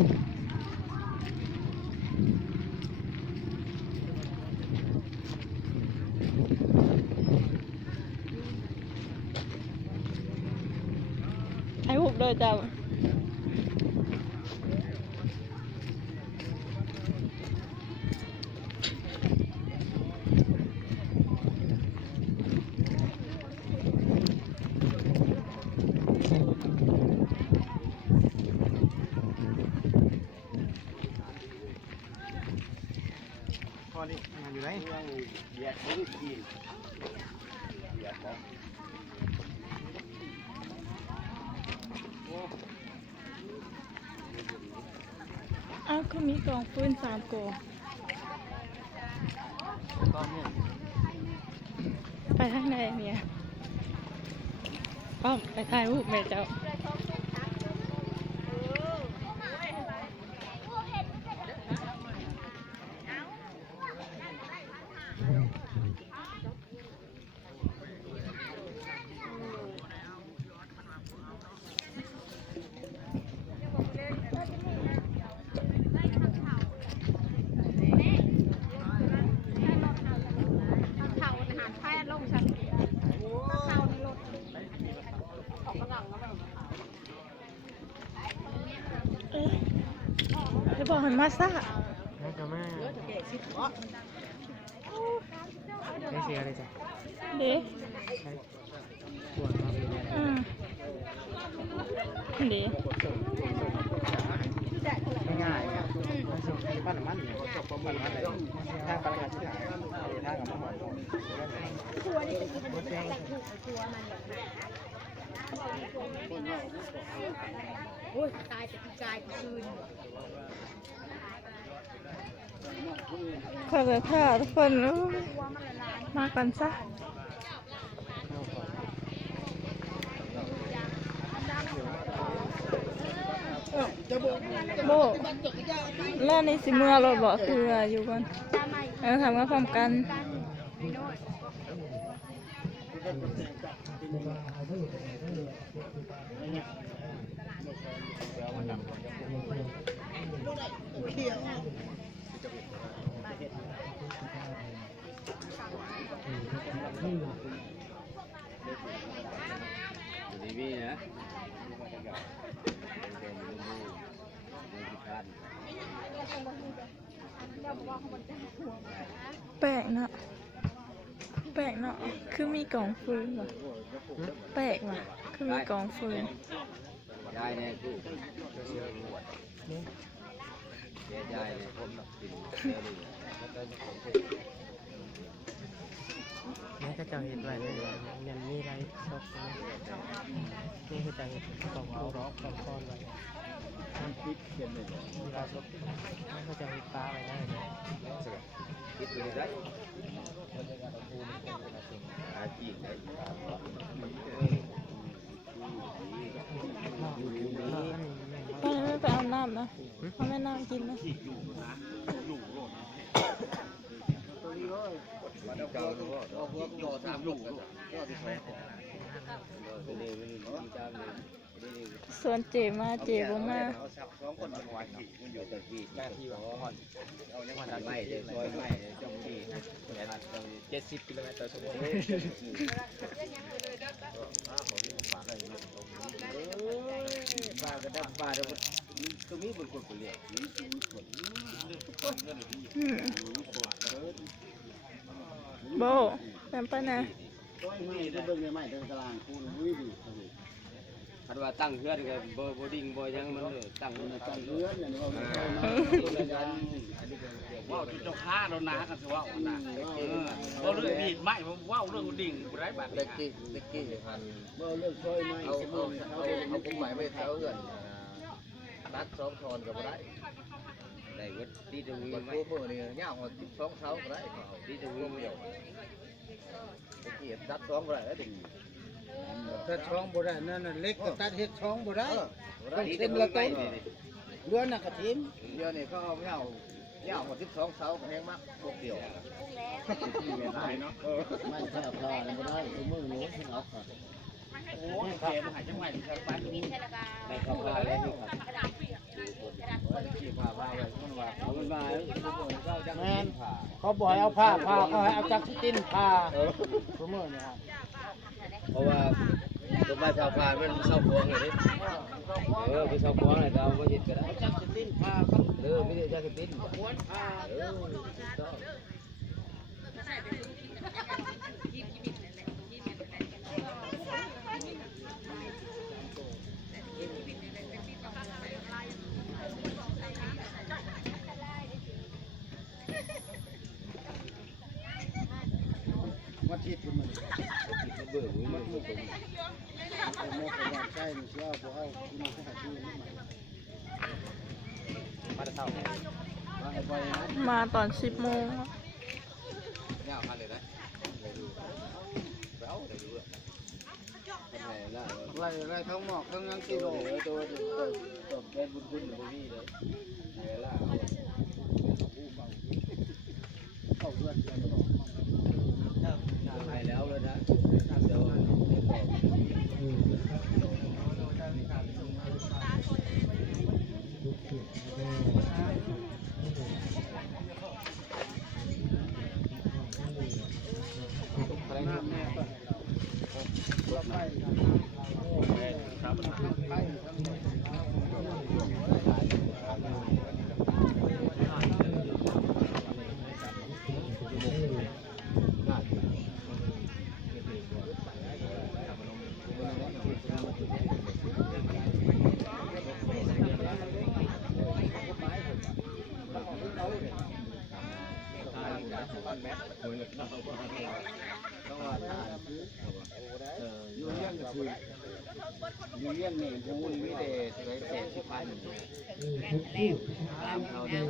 ถ่ายรูปเลยจ้าพอนี่งานอยู่ไหนเบียดซื้อกินเบียดนะอ้าวก็มีกองฟืน3 กองไปทางไหนเนี่ยอ้อมไปถ่ายรูปแม่เจ้าจะบอกหันมาซ่า แม่กับแม่ไม่เสียเลยจ้ะ เด็ก ปวดมากเลยเด็ก ง่ายๆมันสุดที่ปั้นมันเนี่ยปั้นมันเลยทางปั้นมันที่ไหนทางกับมันหอมตัวนี้จะกินมันแรงตัวมันโอ้ยตายแต่กายคืน ขอเลยค่ะทุกคนมากันซะโบแล้วในสิเมื่อเราบอกคืออยู่กันทำกันพร้อมกันแปลกเนาะแปลกเนาะคือมีกองฟืนว่ะแปลกว่ะคือมีกองฟืนได้แน่คือเชื่อหวดเสียใจเลยผมนักกินแม่ก็จะเห็นไรเลยยังมีไรชอบนี่คือจะเห็นกองเอาร้องกองคอนไว้มันคิดเขียนเลยมีไรชอบแม่ก็จะเห็นตาไว้ได้เลยคิดดูได้อาจีนได้ไปไม่ไปเอาน้ำนะเอาแม่น้ำกินนะส่วนเจมาเจบ่มา70 กิโลเมตรต่อชั่วโมงปลากระดับปลาเดี๋ยวตรงนี้บนคนเลี้ยงโบแม่ไปนะคันว่าตั้งเพื่อนกับโบดิ้งโบยังมันเลยตั้งเพื่อนอย่างนี้ว่าเจ้าข้าเราหนากันสิว่าหนาเราเรื่องดีไม่ว่าเรื่องดิ่งไรแบบเล็กกี้พันเรื่องช่วยไม่เอากุ้งใหม่ไม่เท้าเอื่อนรัดซ้อมทอนกับไรได้วัดดีตรงนี้ไหมพวกนี้ย่างหัวซ้อมเท้าก็ได้ดีตรงนี้เดียวเล็กกี้รัดซ้อมก็ได้แล้วดิ่งถ้าช่องบ่ได้นั่นเล็กก็ตัดเฮ็ดช่องบ่ได้ต้องเต็มละต้นเรือน่ะกระถิ่นเรือนี่เขาเอาเงาหมด12 เสาแพงมากพวกเดียวไม่ใช่พลาดบ่ได้เอามือหนูให้เอาค่ะโอ้ยเกมหายจังหวะที่ไปนี่ได้เข้าพลาดแล้วนี่ครับ แม่นเขาบอกให้เอาผ้าเขาให้เอาจักรติ้นผ้าทุกมื้อนี่ครับ เพราะว่าต้นไม้ชาวพานมันเศร้าพวงเลยไปเศร้าพวงเลยเราไม่เห็นก็ได้ จักรติ้นผ้าครับ ไม่ได้จะกระติ้น ม้วนผ้า วัดทิศอยู่มัน เบื่อหุ่ยมัน แม่ประวัติใช่นี่เชื่อบ่เอาที่มาให้ดูนี่ มาเท่า เอาไปนะ มาตอน10 โมงครับ เนี่ยพันเลยนะเอาได้ดูอ่ะไล่ทั้งหมอกทั้งยังกิโล ตัวเป็นบุญคุณอยู่นี่เลยเนี่ยล่ะ เข้าเรือนกัน ไปแล้วเลยนะเดี๋ยว น้ำแม่ก็เราไปครับไปทั้งหมดอยู่เรื่องก็คืออยู่เรื่องนี่พูนวิเดชไรเศษสิพันตามเขาเนี่ย